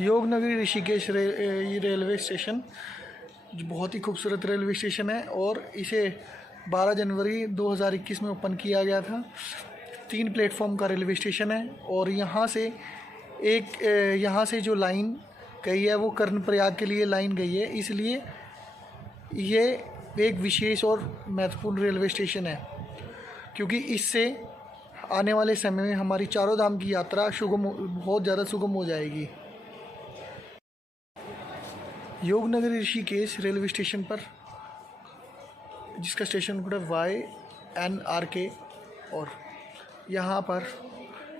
Yognagari Rishikesh railway station जो बहुत ही खूबसूरत रेलवे स्टेशन है और इसे 12 जनवरी 2021 में ओपन किया गया था। 3 प्लेटफॉर्म का रेलवे स्टेशन है और यहाँ से जो लाइन गई है वो कर्णप्रयाग के लिए लाइन गई है, इसलिए ये एक विशेष और महत्वपूर्ण रेलवे स्टेशन है क्योंकि इससे आने वाले समय में हमारी चारों धाम की यात्रा बहुत ज़्यादा सुगम हो जाएगी। योगनगरी ऋषिकेश रेलवे स्टेशन पर जिसका स्टेशन कोड है YNRK और यहाँ पर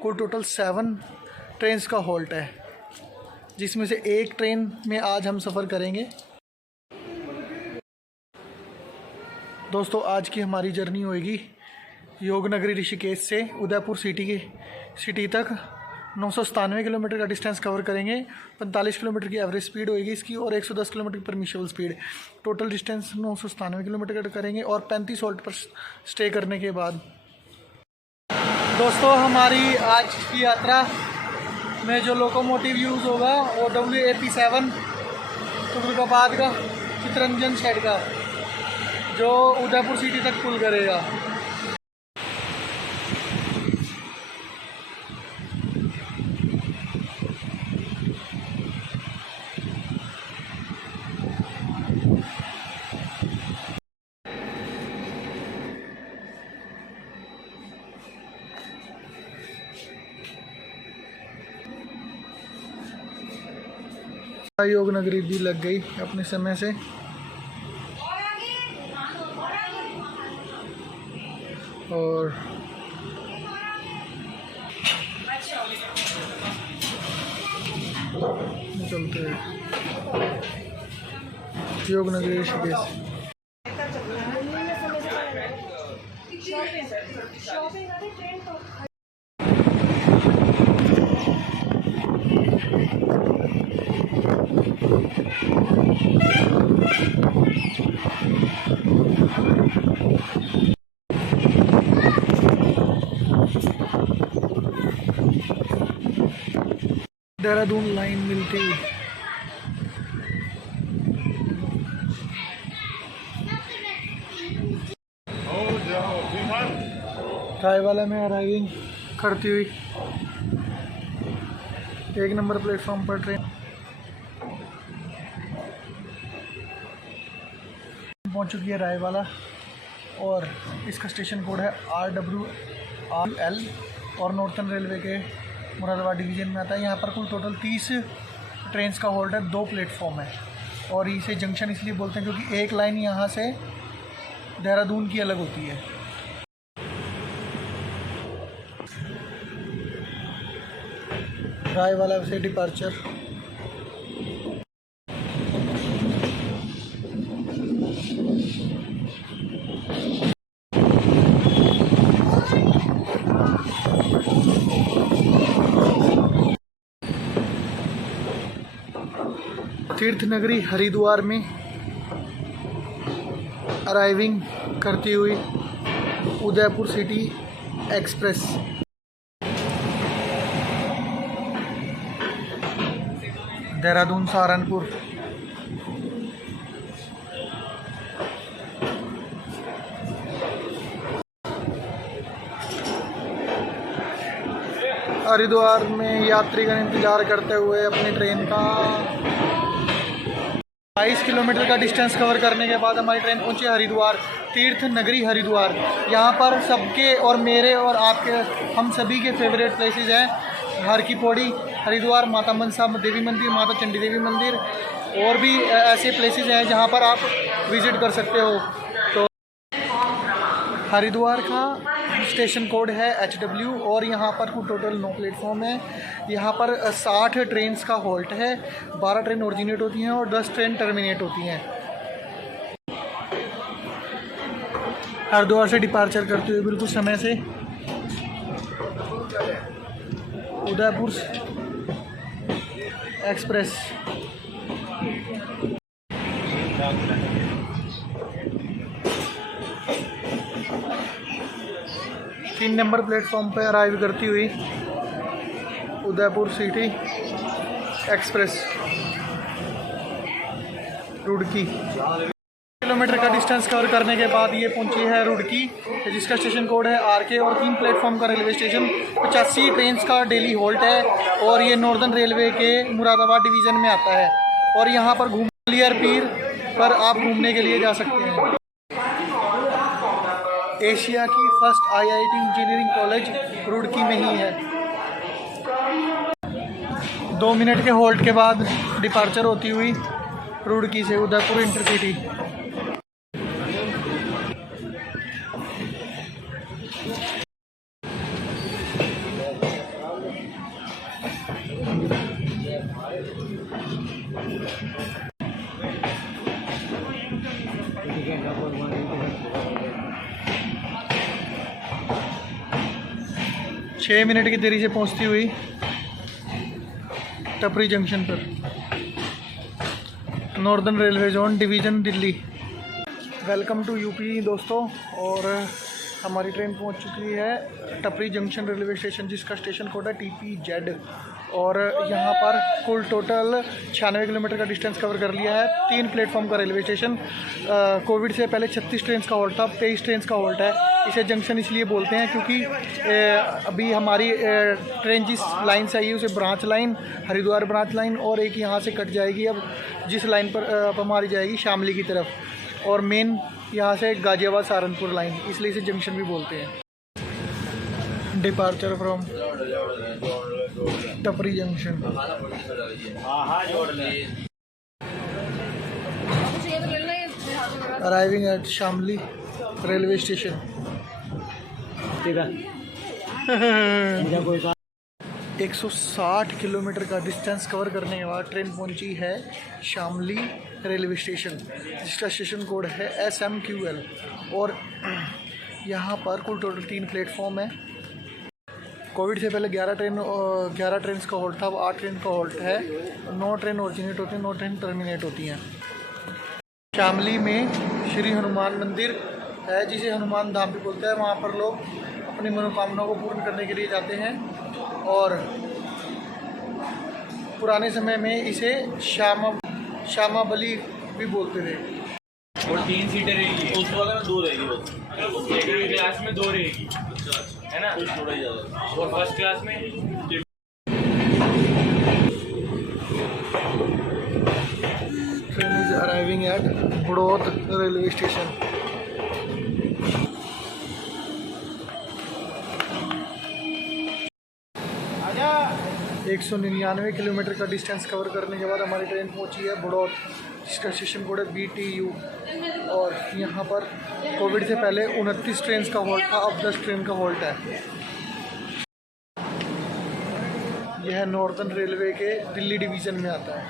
कुल टोटल 7 ट्रेन्स का हॉल्ट है, जिसमें से एक ट्रेन में आज हम सफ़र करेंगे। दोस्तों, आज की हमारी जर्नी होएगी योगनगरी ऋषिकेश से उदयपुर सिटी तक 997 किलोमीटर का डिस्टेंस कवर करेंगे। 45 किलोमीटर की एवरेज स्पीड होएगी इसकी और 110 किलोमीटर की permissible speed. Total distance 997 kilometre का करेंगे और 35 हॉल्ट पर स्टे करने के बाद दोस्तों हमारी आज की यात्रा में जो लोकोमोटिव यूज़ होगा वो WAP7 तुगलकाबाद का चितरंजन शेड का, जो उदयपुर सिटी तक पुल करेगा। योगनगरी भी लग गई अपने समय से और चलते हैं योगनगरी ऋषिकेश। देहरादून लाइन मिलती रायवाला में अराइविंग करती हुई 1 नंबर प्लेटफॉर्म पर ट्रेन पहुंच चुकी है रायवाला और इसका स्टेशन कोड है RWRL और नॉर्थन रेलवे के मुरादाबाद डिवीज़न में आता है। यहाँ पर कुल टोटल 30 ट्रेन्स का होल्ड है, 2 प्लेटफॉर्म है और इसे जंक्शन इसलिए बोलते हैं क्योंकि एक लाइन यहाँ से देहरादून की अलग होती है। रायवाला से डिपार्चर तीर्थ नगरी हरिद्वार में अराइविंग करती हुई उदयपुर सिटी एक्सप्रेस देहरादून सहारनपुर। हरिद्वार में यात्रीगण इंतजार करते हुए अपनी ट्रेन का 22 किलोमीटर का डिस्टेंस कवर करने के बाद हमारी ट्रेन पहुंची हरिद्वार, तीर्थ नगरी हरिद्वार। यहाँ पर सबके और मेरे और आपके हम सभी के फेवरेट प्लेसेस हैं हर की पौड़ी, हरिद्वार, माता मनसा देवी मंदिर, माता चंडी देवी मंदिर और भी ऐसे प्लेसेस हैं जहाँ पर आप विज़िट कर सकते हो। तो हरिद्वार का स्टेशन कोड है HW और यहाँ पर टोटल 9 प्लेटफॉर्म है। यहाँ पर 60 ट्रेन्स का हॉल्ट है, 12 ट्रेन ओरिजिनेट होती हैं और 10 ट्रेन टर्मिनेट होती हैं। हरिद्वार से डिपार्चर करते हुए बिल्कुल समय से उदयपुर एक्सप्रेस 3 नंबर प्लेटफॉर्म पर अराइव करती हुई Udaipur city express Roorkee. Kilometre का डिस्टेंस कवर करने के बाद ये पहुंची है रुड़की, जिसका स्टेशन कोड है RK और 3 प्लेटफॉर्म का रेलवे स्टेशन। 85 ट्रेन का डेली होल्ट है और ये नॉर्दर्न रेलवे के मुरादाबाद डिवीज़न में आता है। और यहाँ पर ग्वालियर पीर पर आप घूमने के लिए जा सकते हैं। एशिया की first IIT engineering college Roorkee में ही है। 2 मिनट के होल्ट के बाद डिपार्चर होती हुई रुड़की से उदयपुर इंटरसिटी। छः मिनट की देरी से पहुंचती हुई टपरी जंक्शन पर, northern railway zone division Delhi. Welcome to UP दोस्तों। और हमारी ट्रेन पहुंच चुकी है टपरी जंक्शन रेलवे स्टेशन, जिसका स्टेशन कोड है TPZ। और यहाँ पर कुल टोटल 96 किलोमीटर का डिस्टेंस कवर कर लिया है। 3 प्लेटफॉर्म का रेलवे स्टेशन। कोविड से पहले 36 ट्रेन का होल्ट था, 23 ट्रेन का होल्ट है। इसे जंक्शन इसलिए बोलते हैं क्योंकि अभी हमारी ट्रेन जिस लाइन से आई है उसे branch line, Haridwar branch line, और एक यहाँ से कट जाएगी अब जिस लाइन पर अब हमारी जाएगी शामली की तरफ, और मेन यहाँ से गाजियाबाद सहारनपुर लाइन, इसलिए इसे जंक्शन भी बोलते हैं। डिपार्चर फ्रॉम टपरी junction. Arriving at Shamli railway station. 160 kilometre का डिस्टेंस कवर करने के बाद ट्रेन पहुंची है शामली रेलवे स्टेशन, जिसका स्टेशन कोड है SMQL। और यहाँ पर कुल टोटल 3 प्लेटफॉर्म है। कोविड से पहले 11 ट्रेन का होल्ट था, अब 8 ट्रेन का होल्ट है। 9 ट्रेन ओरिजिनेट होती हैं, 9 ट्रेन टर्मिनेट होती हैं। शामली में श्री हनुमान मंदिर है, जिसे हनुमान धाम भी बोलते हैं। वहाँ पर लोग अपनी मनोकामनाओं को पूर्ण करने के लिए जाते हैं, और पुराने समय में इसे श्यामा बली भी बोलते थे। और 3 सीटें रहेगी, उस वाला में 2 रहेगी, बस सेकंड क्लास में 2 रहेगी, है ना, थोड़ा ही ज़्यादा। और फर्स्ट क्लास में train is arriving at Barod railway station. आजा 199 किलोमीटर का डिस्टेंस कवर करने के बाद हमारी ट्रेन पहुंची है बड़ौद, जिसका स्टेशन कोड है BTU। और यहाँ पर कोविड से पहले 29 ट्रेन का होल्ट था, अब 10 ट्रेन का होल्ट है। यह नॉर्दर्न रेलवे के दिल्ली डिवीज़न में आता है।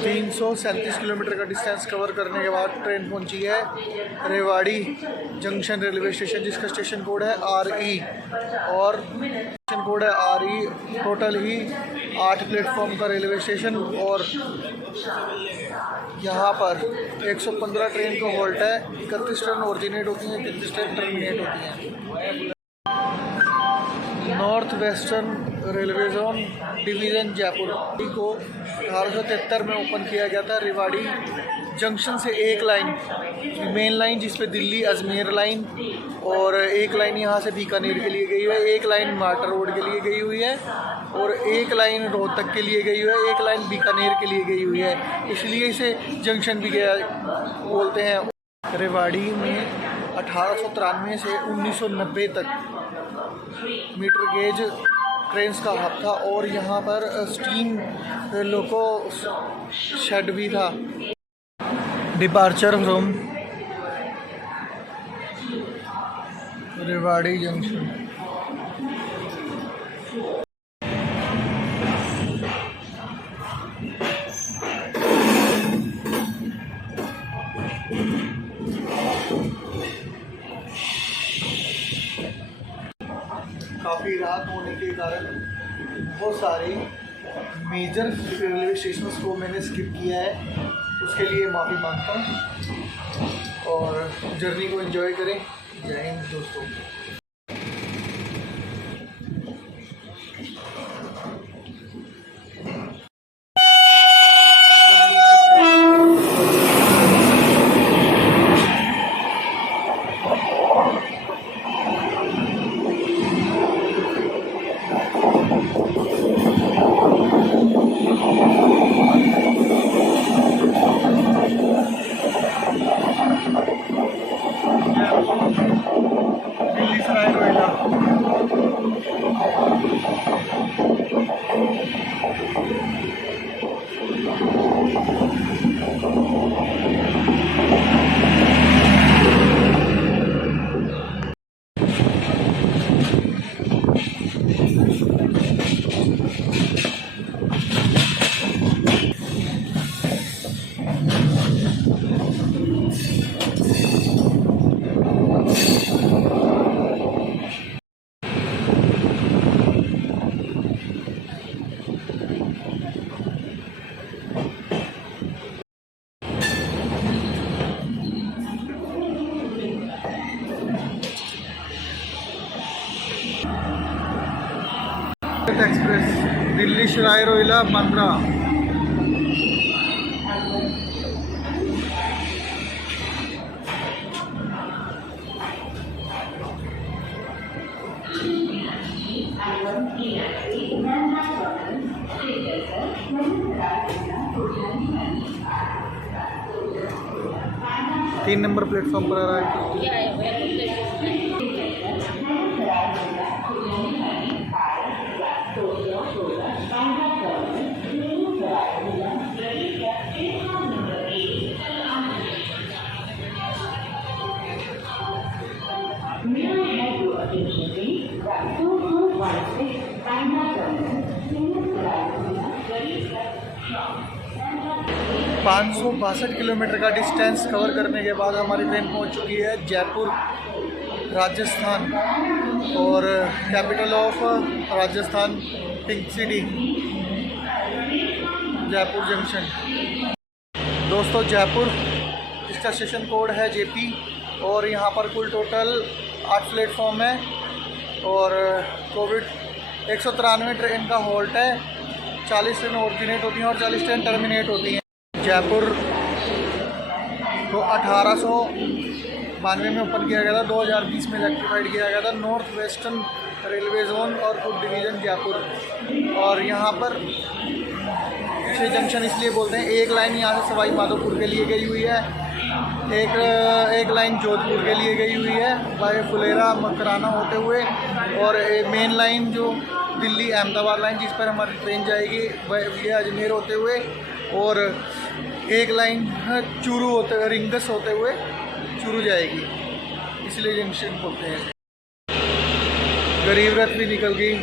337 किलोमीटर का डिस्टेंस कवर करने के बाद ट्रेन पहुंची है रेवाड़ी जंक्शन रेलवे स्टेशन, जिसका स्टेशन कोड है RE। और स्टेशन कोड है RE। टोटल ही 8 प्लेटफॉर्म का रेलवे स्टेशन, और यहाँ पर 115 ट्रेन का होल्ट है। 31 ट्रेन ओरिजिनेट होती हैं, 33 ट्रेन टर्मिनेट होती हैं। North western railway zone division Jaipur को 1873 में ओपन किया गया था। रेवाड़ी जंक्शन से एक लाइन, मेन लाइन जिस पे दिल्ली अजमेर लाइन, और एक लाइन यहाँ से बीकानेर के लिए गई हुई है, एक लाइन माल्टा रोड के लिए गई हुई है, और एक लाइन रोहतक के लिए गई हुई है, एक लाइन बीकानेर के लिए गई हुई है। इसलिए इसे जंक्शन भी गया बोलते हैं। रेवाड़ी में 1893 से 1990 तक मीटर गेज ट्रेन का हब था, और यहाँ पर स्टीम लोको शेड भी था। Departure from Rewari junction. काफ़ी रात होने के कारण बहुत सारे मेजर रेलवे स्टेशंस को मैंने स्किप किया है, उसके लिए माफ़ी मांगता हूँ। और जर्नी को एंजॉय करें। जय हिंद दोस्तों। दिल्ली सराय रोहिला। 15। तीन नंबर प्लेटफॉर्म पर आ रहा है। 562 किलोमीटर का डिस्टेंस कवर करने के बाद हमारी ट्रेन पहुंच चुकी है जयपुर राजस्थान, और capital of Rajasthan pink city Jaipur junction. दोस्तोों जयपुर, इसका स्टेशन कोड है जेपी, और यहाँ पर कुल टोटल 8 प्लेटफॉर्म है और कोविड 193 ट्रेन का हॉल्ट है। 40 ट्रेन ऑरिजिनेट होती हैं और 40 ट्रेन टर्मिनेट होती हैं। जयपुर को 1892 में ओपन किया गया था, 2020 में इलेक्ट्रीफाइड किया गया था। नॉर्थ वेस्टर्न रेलवे जोन और फूड डिवीज़न जयपुर। और यहाँ पर इसे जंक्शन इसलिए बोलते हैं, एक लाइन यहाँ से सवाई माधोपुर के लिए गई हुई है, एक लाइन जोधपुर के लिए गई हुई है बाय फुलेरा मकराना होते हुए, और मेन लाइन जो दिल्ली अहमदाबाद लाइन जिस पर हमारी ट्रेन जाएगी वह अजमेर होते हुए, और एक लाइन चूरू होते हुए रिंगस होते हुए चूरू जाएगी, इसलिए जंक्शन बोलते हैं। गरीब रथ भी निकल गई।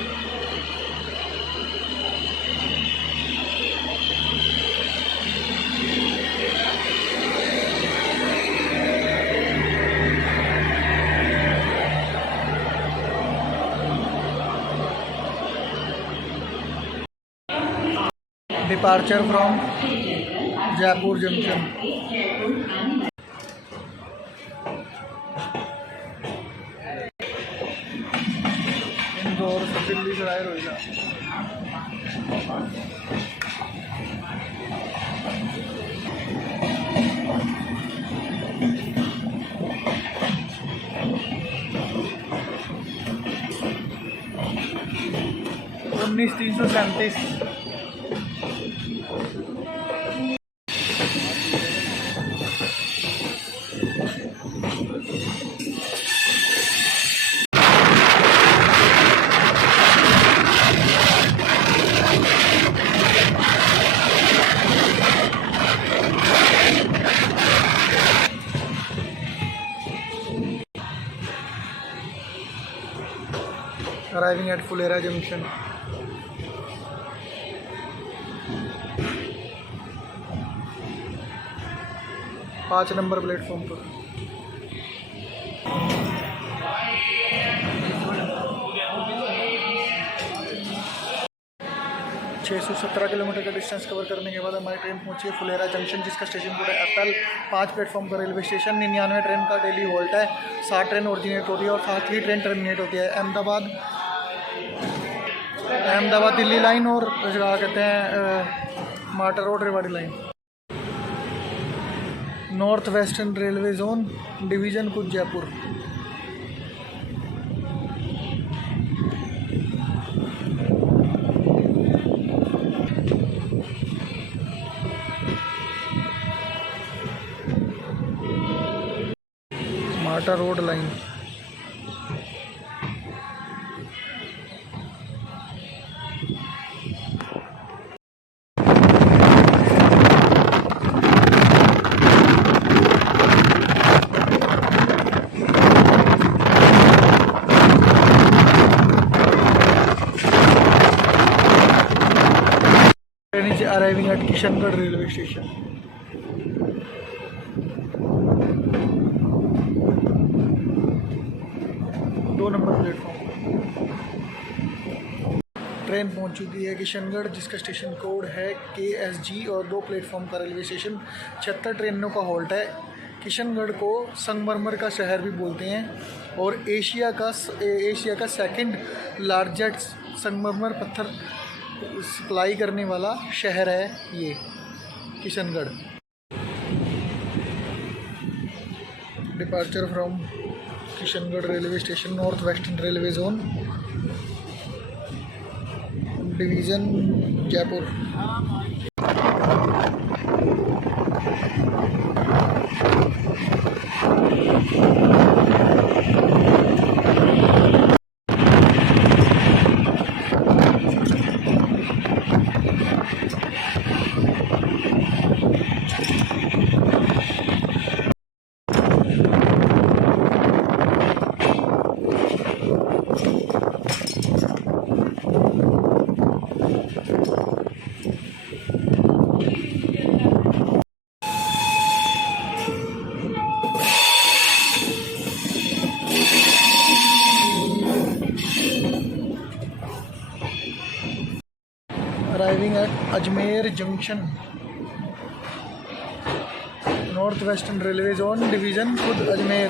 Departure from Jaipur junction. Indore से दिल्ली सराय रोहिला। उन्नीस 337। Arriving at Fulera Junction. पाँच नंबर प्लेटफॉर्म पर। 617 किलोमीटर का डिस्टेंस कवर करने के बाद हमारी ट्रेन पहुंची है फुलेरा जंक्शन, जिसका स्टेशन कोड है FL। 5 प्लेटफॉर्म का रेलवे स्टेशन, 99 ट्रेन का डेली हॉल्ट है, 60 ट्रेन ओरिजिनेट होती है और 7 ही ट्रेन टर्मिनेट होती है। अहमदाबाद दिल्ली लाइन और क्या कहते हैं माटा road Rewari line. North western railway zone division कुछ जयपुर। माटा road line. Train is arriving eight Kishangarh railway station. Number platform train पहुंच चुकी है किशनगढ़, जिसका स्टेशन कोड है KSG और 2 प्लेटफॉर्म का रेलवे स्टेशन। 76 ट्रेनों का हॉल्ट है। किशनगढ़ को संगमरमर का शहर भी बोलते हैं और एशिया का सेकंड लार्जेस्ट संगमरमर पत्थर सप्लाई करने वाला शहर है ये Kishangarh. Departure from Kishangarh railway station, north western railway zone division Jaipur. Arriving at Ajmer Junction, North Western Railway Zone Division खुद अजमेर।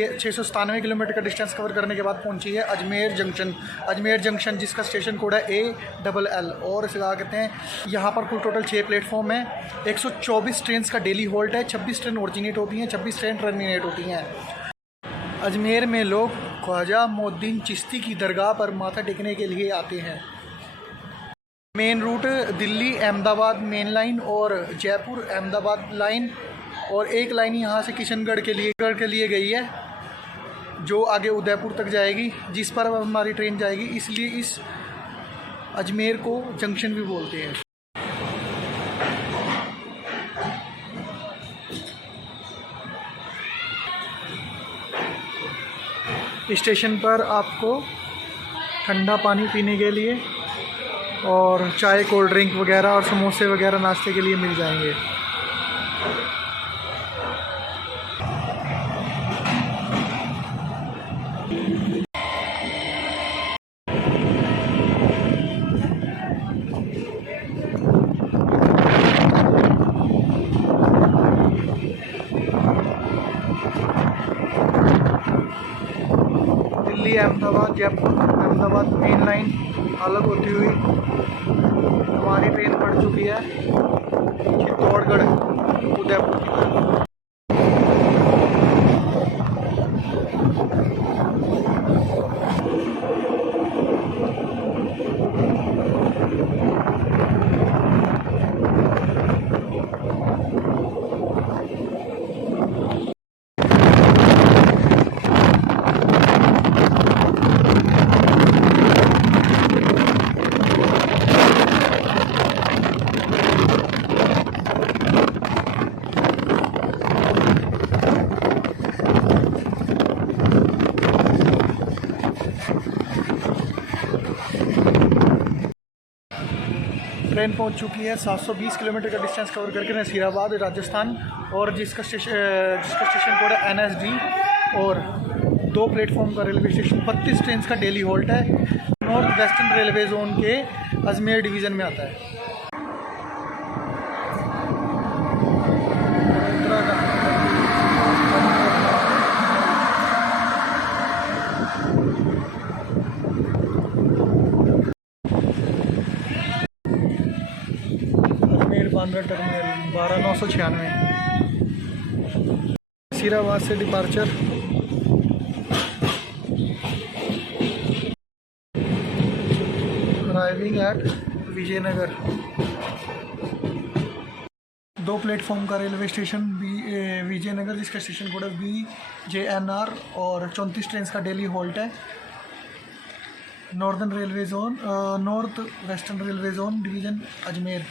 ये 697 किलोमीटर का डिस्टेंस कवर करने के बाद पहुंची है अजमेर जंक्शन। अजमेर जंक्शन जिसका स्टेशन कोड है ALL और इसे क्या कहते हैं, यहाँ पर कुल टोटल 6 प्लेटफॉर्म है। 124 ट्रेन का डेली हॉल्ट है, 26 ट्रेन ओरिजिनेट होती हैं, 26 ट्रेन टर्मिनेट होती हैं। अजमेर में लोग ख्वाजा मोहद्दीन चिश्ती की दरगाह पर माथा टेकने के लिए आते हैं। Main route Delhi Ahmedabad main line और जयपुर अहमदाबाद लाइन और एक लाइन यहाँ से किशनगढ़ के लिए गई है जो आगे उदयपुर तक जाएगी, जिस पर अब हमारी ट्रेन जाएगी, इसलिए इस अजमेर को जंक्शन भी बोलते हैं। स्टेशन पर आपको ठंडा पानी पीने के लिए और चाय, कोल्ड ड्रिंक वगैरह और समोसे वगैरह नाश्ते के लिए मिल जाएंगे। दिल्ली अहमदाबाद जयपुर अहमदाबाद मेन लाइन अलग होती हुई हमारी ट्रेन पड़ चुकी है चित्तौड़गढ़ उदयपुर की तरफ। ट्रेन पहुंच चुकी है 720 किलोमीटर का डिस्टेंस कवर करके नसीराबाद राजस्थान, और जिसका स्टेशन कोड है NSD, और 2 प्लेटफॉर्म का रेलवे स्टेशन, 32 ट्रेन का डेली हॉल्ट है। नॉर्थ वेस्टर्न रेलवे जोन के अजमेर डिवीज़न में आता है। अजमेर बांद्रा टर्मिनल 12996, नसीराबाद से departure. Arriving at Vijaynagar. 2 platform का रेलवे स्टेशन विजयनगर, जिसका स्टेशन कोड है BJNR, और 34 ट्रेन का डेली हॉल्ट है। North western railway zone division Ajmer.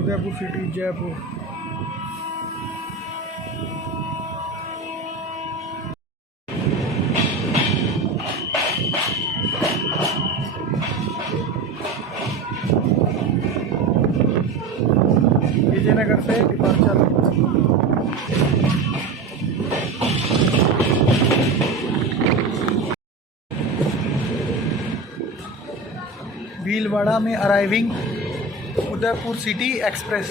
Udaipur city Jaipur. Vijaynagar से डिपार्चर। भीलवाड़ा में अराइविंग उदयपुर सिटी एक्सप्रेस।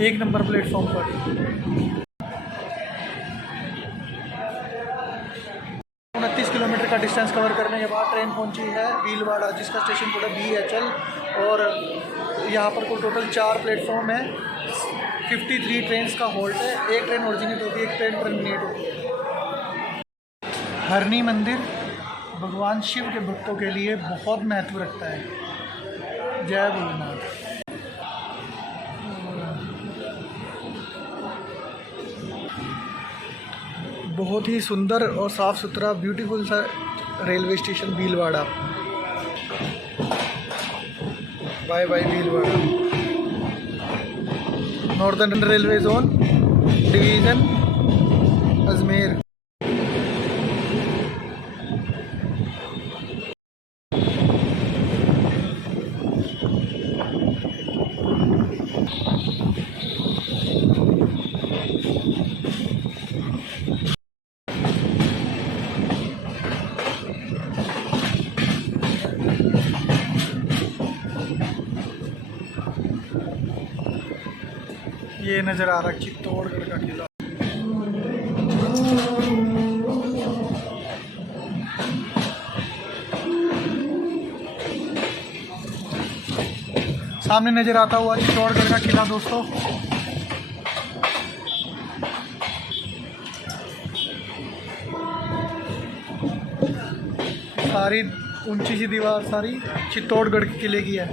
एक नंबर प्लेटफॉर्म पर। 29 किलोमीटर का डिस्टेंस कवर करने के बाद ट्रेन पहुंची है भीलवाड़ा, जिसका स्टेशन कोड है BHL, और यहाँ पर कुल टोटल 4 प्लेटफॉर्म है। 53 ट्रेन का हॉल्ट है। एक ट्रेन ओरिजिनेट होती है, एक ट्रेन टर्मिनेट होती है। हरनी मंदिर भगवान शिव के भक्तों के लिए बहुत महत्व रखता है। जय भोलेनाथ। बहुत ही सुंदर और साफ़ सुथरा ब्यूटीफुल सा railway station Bhilwara. Bye bye Bhilwara. Northern railway zone division Ajmer. ये नज़र आ रहा है चित्तौड़गढ़ का किला। सामने नज़र आता हुआ चित्तौड़गढ़ का किला दोस्तों। सारी ऊंची सी दीवार सारी चित्तौड़गढ़ के किले की है।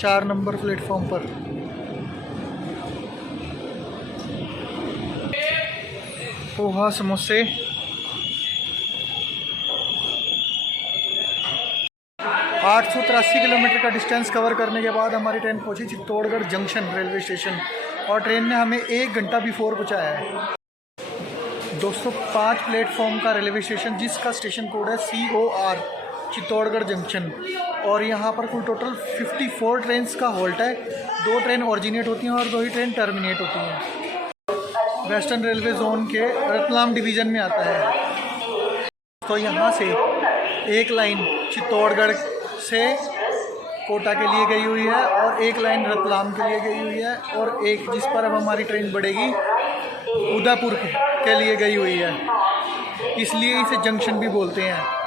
4 नंबर प्लेटफॉर्म पर। पोहा समोसे। 883 किलोमीटर का डिस्टेंस कवर करने के बाद हमारी ट्रेन पहुंची चित्तौड़गढ़ जंक्शन रेलवे स्टेशन, और ट्रेन ने हमें 1 घंटा बिफोर पहुंचाया है। दोस्तों 5 प्लेटफॉर्म का रेलवे स्टेशन, जिसका स्टेशन कोड है COR चित्तौड़गढ़ जंक्शन, और यहाँ पर कुल टोटल 54 ट्रेन का हॉल्ट है। 2 ट्रेन ओरिजिनेट होती हैं और 2 ही ट्रेन टर्मिनेट होती हैं। वेस्टर्न रेलवे जोन के रतलाम डिवीज़न में आता है। तो यहाँ से एक लाइन चित्तौड़गढ़ से कोटा के लिए गई हुई है, और एक लाइन रतलाम के लिए गई हुई है, और एक जिस पर अब हमारी ट्रेन बढ़ेगी उदयपुर के लिए गई हुई है, इसलिए इसे जंक्शन भी बोलते हैं।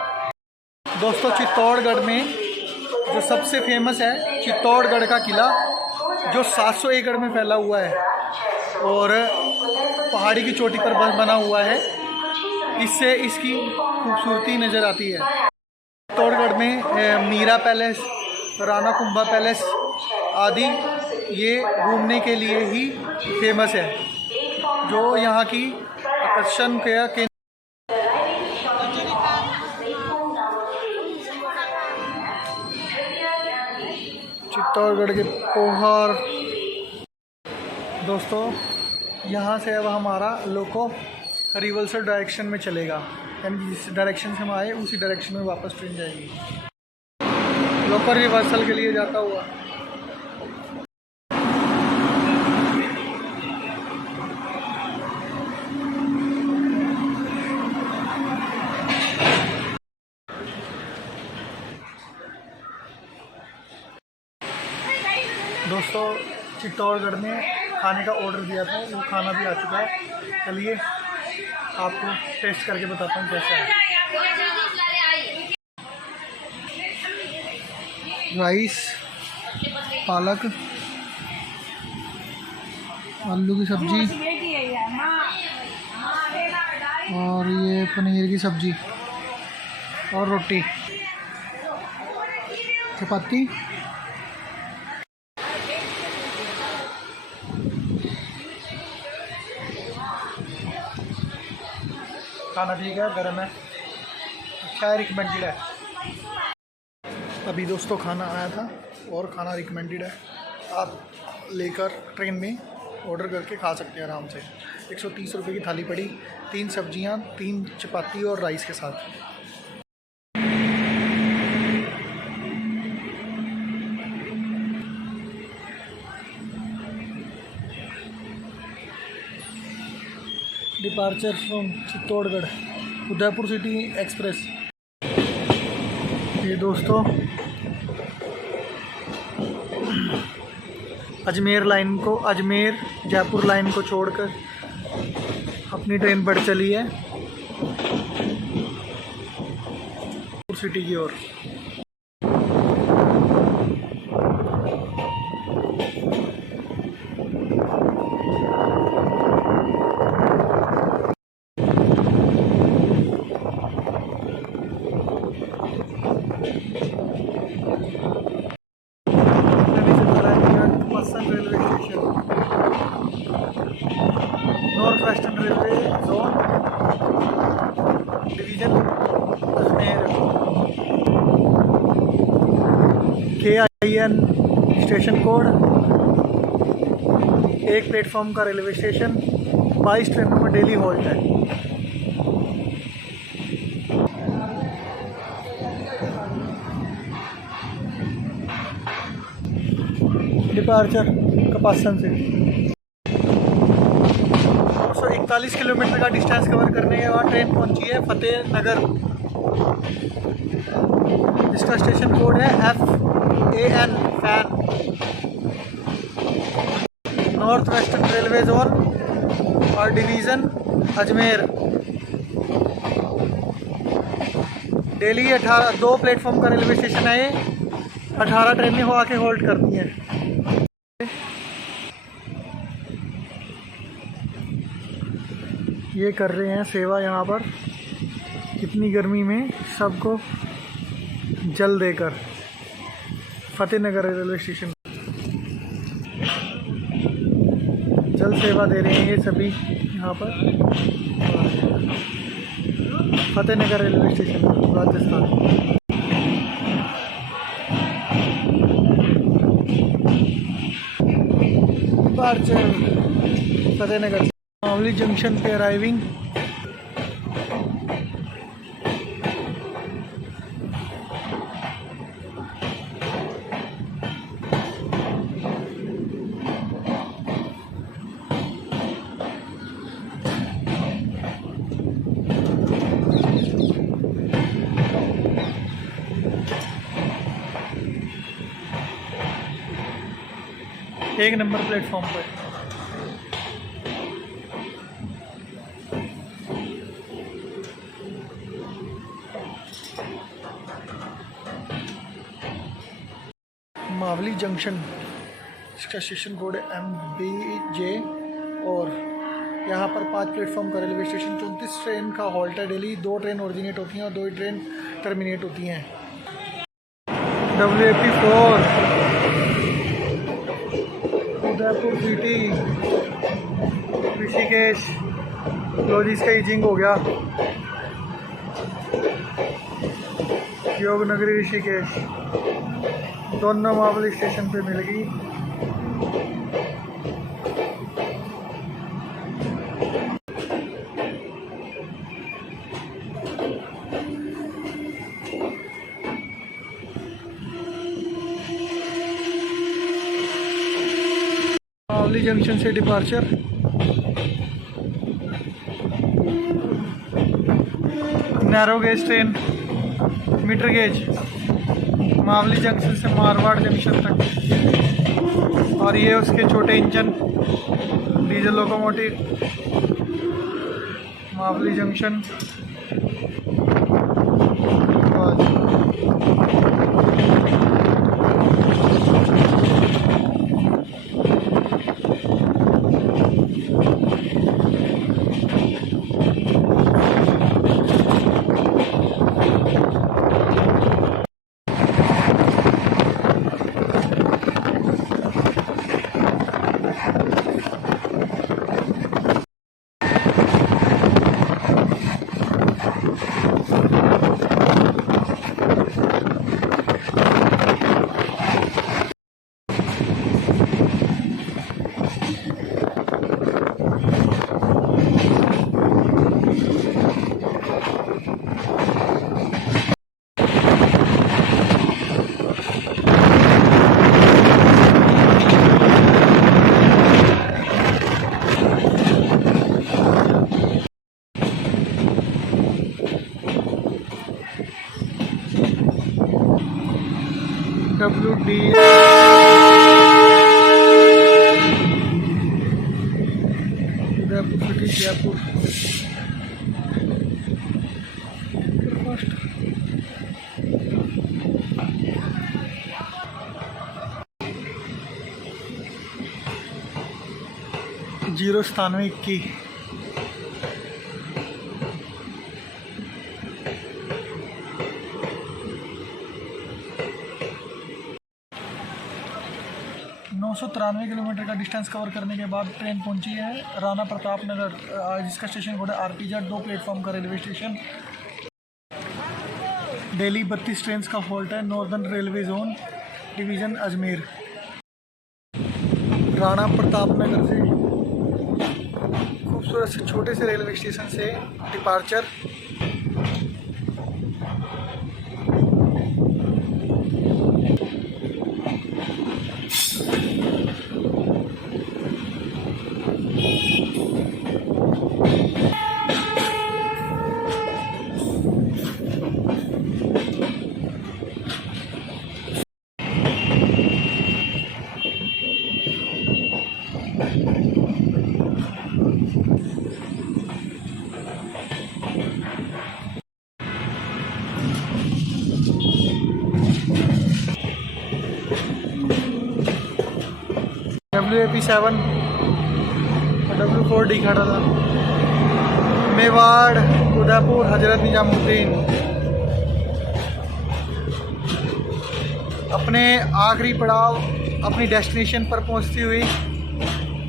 दोस्तों चित्तौड़गढ़ में जो सबसे फेमस है चित्तौड़गढ़ का किला, जो 700 एकड़ में फैला हुआ है और पहाड़ी की चोटी पर बना हुआ है। इससे इसकी खूबसूरती नज़र आती है। चित्तौड़गढ़ में मीरा पैलेस, राणा कुंभा पैलेस आदि ये घूमने के लिए ही फेमस है, जो यहाँ की आकर्षण का केंद्र। चित्तौड़गढ़ के पोहा दोस्तों यहाँ से अब हमारा लोको रिवर्सल डायरेक्शन में चलेगा, यानी जिस डायरेक्शन से हम आए उसी डायरेक्शन में वापस ट्रेन जाएगी। लोको रिवर्सल के लिए जाता हुआ दोस्तों चित्तौड़गढ़ में खाने का ऑर्डर दिया था, वो खाना भी आ चुका है। चलिए आपको टेस्ट करके बताता हूँ कैसा है। राइस, पालक, आलू की सब्जी और ये पनीर की सब्जी और रोटी, चपाती। खाना ठीक है, गर्म है, अच्छा है, रिकमेंडेड है। अभी दोस्तों खाना आया था और खाना रिकमेंडेड है, आप लेकर ट्रेन में ऑर्डर करके खा सकते हैं आराम से। 130 रुपये की थाली पड़ी, 3 सब्जियां, 3 चपाती और राइस के साथ। Departure from Chittorgarh, Udaipur city express. ये दोस्तों अजमेर जयपुर लाइन को छोड़कर अपनी ट्रेन बढ़ चली है उदयपुर सिटी की ओर। Railway station, north western railway zone division Ajmer. KIN station code, 1 platform का रेलवे स्टेशन, 22 ट्रेनों में डेली हॉल्ट है। डिपार्चर कपासन से 41 किलोमीटर का डिस्टेंस कवर करने के बाद ट्रेन पहुंची है फतेहनगर, जिसका स्टेशन कोड है FAN fan. North western railway zone और डिवीज़न अजमेर। डेली 2 प्लेटफॉर्म का रेलवे स्टेशन है ये, 18 ट्रेनें हो आके होल्ड करती हैं। ये कर रहे हैं सेवा यहाँ पर इतनी गर्मी में सबको जल देकर। फतेहनगर रेलवे स्टेशन जल सेवा दे रहे हैं ये सभी यहाँ पर, Fatehnagar railway station Rajasthan. Fatehnagar Mavli junction पे अराइविंग। एक नंबर प्लेटफॉर्म पर मावली जंक्शन, इसका स्टेशन कोड है MBJ और यहाँ पर 5 प्लेटफॉर्म का रेलवे स्टेशन। 34 ट्रेन का हॉल्ट है डेली। 2 ट्रेन ओरिजिनेट होती हैं और 2 ट्रेन टर्मिनेट होती हैं। WAP4 Udaipur city Rishikesh. लो जी, इसका ईजिंग हो गया। योगनगरी ऋषिकेश दोनों मावली स्टेशन पे मिल गई। मावली जंक्शन से departure. Narrow gauge train, metre gauge, Mavli junction से मारवाड़ जंक्शन तक। और ये उसके छोटे engine diesel locomotive, Mavli junction. WD Udaipur city Jaipur zero 9721। नौ सौ 93 किलोमीटर का डिस्टेंस कवर करने के बाद ट्रेन पहुंची है राणा प्रताप नगर, जिसका स्टेशन कोड है RPZ। 2 प्लेटफॉर्म का रेलवे स्टेशन। डेली 32 ट्रेन का हॉल्ट है। Northern railway zone division Ajmer. Rana Pratap Nagar से खूबसूरत से छोटे से रेलवे स्टेशन से डिपार्चर। WAP7 W4D खड़ा था। मेवाड़ उदयपुर हजरत निजामुद्दीन। अपने आखिरी पड़ाव अपनी डेस्टिनेशन पर पहुंचती हुई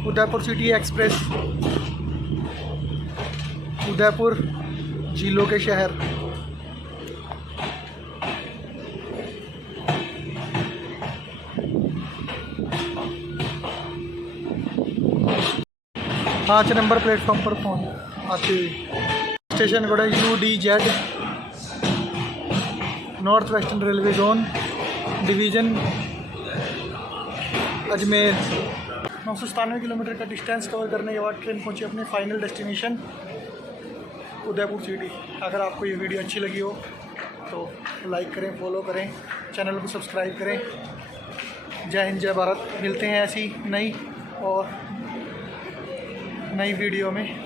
उदयपुर सिटी एक्सप्रेस, उदयपुर झीलों के शहर। पाँच नंबर प्लेटफॉर्म पर पहुँच आती हुई। स्टेशन कोड है UDZ, north western railway zone division Ajmer. 997 kilometre का डिस्टेंस कवर करने के बाद ट्रेन पहुंची अपने फाइनल डेस्टिनेशन उदयपुर सिटी। अगर आपको ये वीडियो अच्छी लगी हो तो लाइक करें, फॉलो करें, चैनल को सब्सक्राइब करें। जय हिंद, जय भारत। मिलते हैं ऐसी नई वीडियो में।